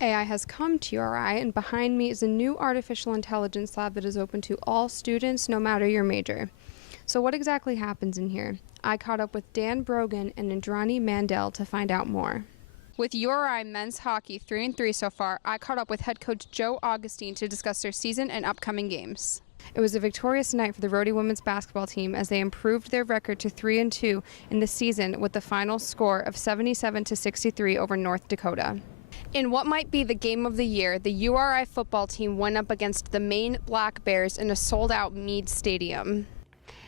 AI has come to URI, and behind me is a new artificial intelligence lab that is open to all students, no matter your major. So what exactly happens in here? I caught up with Dan Brogan and Indrani Mandel to find out more. With URI men's hockey 3-3 so far, I caught up with head coach Joe Augustine to discuss their season and upcoming games. It was a victorious night for the Rhody women's basketball team as they improved their record to 3-2 in the season with the final score of 77-63 over North Dakota. In what might be the game of the year, the URI football team went up against the Maine Black Bears in a sold-out Meade Stadium.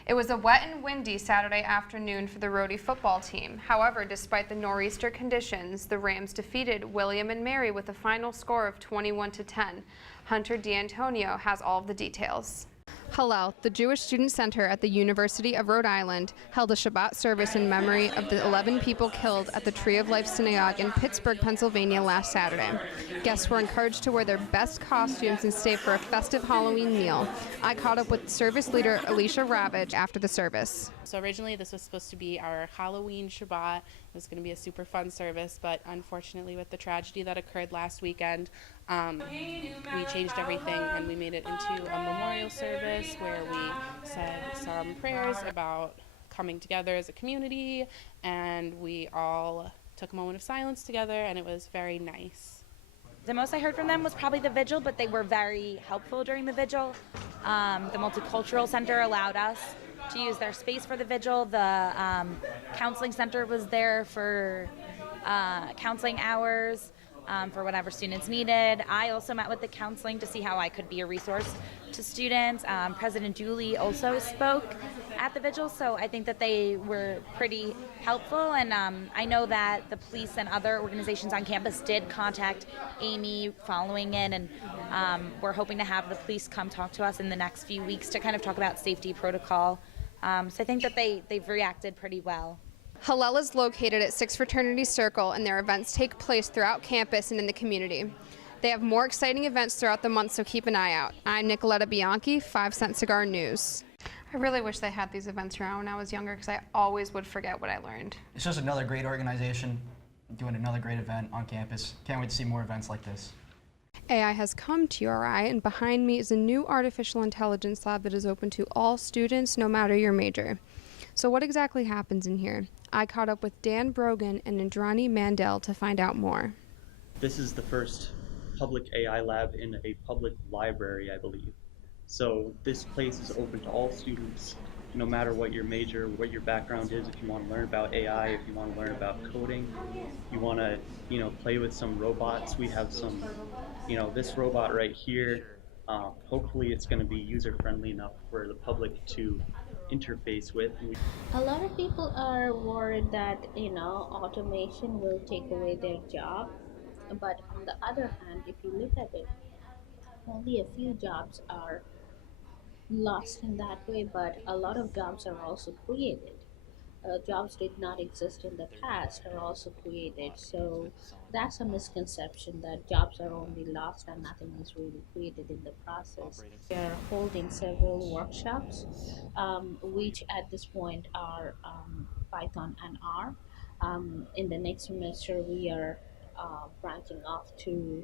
It was a wet and windy Saturday afternoon for the Rhody football team. However, despite the nor'easter conditions, the Rams defeated William and Mary with a final score of 21-10. Hunter D'Antonio has all of the details. Hillel, the Jewish Student Center at the University of Rhode Island, held a Shabbat service in memory of the 11 people killed at the Tree of Life Synagogue in Pittsburgh, Pennsylvania last Saturday. Guests were encouraged to wear their best costumes and stay for a festive Halloween meal. I caught up with service leader Alicia Ravage after the service. So originally this was supposed to be our Halloween Shabbat. It was going to be a super fun service, but unfortunately with the tragedy that occurred last weekend, we changed everything and we made it into a memorial service where we said some prayers about coming together as a community, and we all took a moment of silence together, and it was very nice. The most I heard from them was probably the vigil, but they were very helpful during the vigil. The Multicultural Center allowed us to use their space for the vigil. The counseling center was there for counseling hours for whatever students needed. I also met with the counseling to see how I could be a resource to students. President Julie also spoke at the vigil, so I think that they were pretty helpful, and I know that the police and other organizations on campus did contact Amy following in, and we're hoping to have the police come talk to us in the next few weeks to kind of talk about safety protocol. So I think that they've reacted pretty well. Hillel is located at 6 Fraternity Circle, and their events take place throughout campus and in the community. They have more exciting events throughout the month, so keep an eye out. I'm Nicoletta Bianchi, 5 Cent Cigar News. I really wish they had these events around when I was younger, because I always would forget what I learned. It's just another great organization doing another great event on campus. Can't wait to see more events like this. AI has come to URI, and behind me is a new artificial intelligence lab that is open to all students, no matter your major. So what exactly happens in here? I caught up with Dan Brogan and Indrani Mandel to find out more. This is the first public AI lab in a public library, I believe. So this place is open to all students, no matter what your major, what your background is. If you want to learn about AI, if you want to learn about coding, you want to, play with some robots. We have some, this robot right here. Hopefully it's going to be user-friendly enough for the public to interface with. A lot of people are worried that automation will take away their job, but on the other hand, if you look at it, only a few jobs are lost in that way, but a lot of jobs are also created. Jobs did not exist in the past are also created, so that's a misconception that jobs are only lost and nothing is really created in the process. We are holding several workshops, which at this point are Python and R. In the next semester, we are branching off to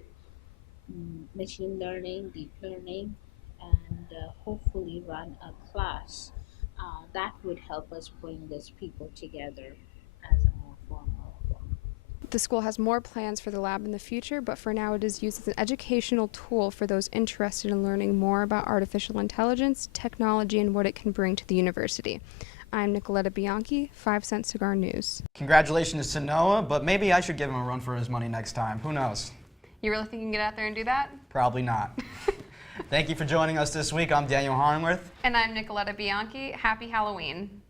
machine learning, deep learning, and hopefully run a class that would help us bring these people together as a more formal form. The school has more plans for the lab in the future, but for now it is used as an educational tool for those interested in learning more about artificial intelligence, technology, and what it can bring to the university. I'm Nicoletta Bianchi, 5 Cent Cigar News. Congratulations to Noah, but maybe I should give him a run for his money next time. Who knows? You really think you can get out there and do that? Probably not. Thank you for joining us this week. I'm Daniel Harnworth. And I'm Nicoletta Bianchi. Happy Halloween.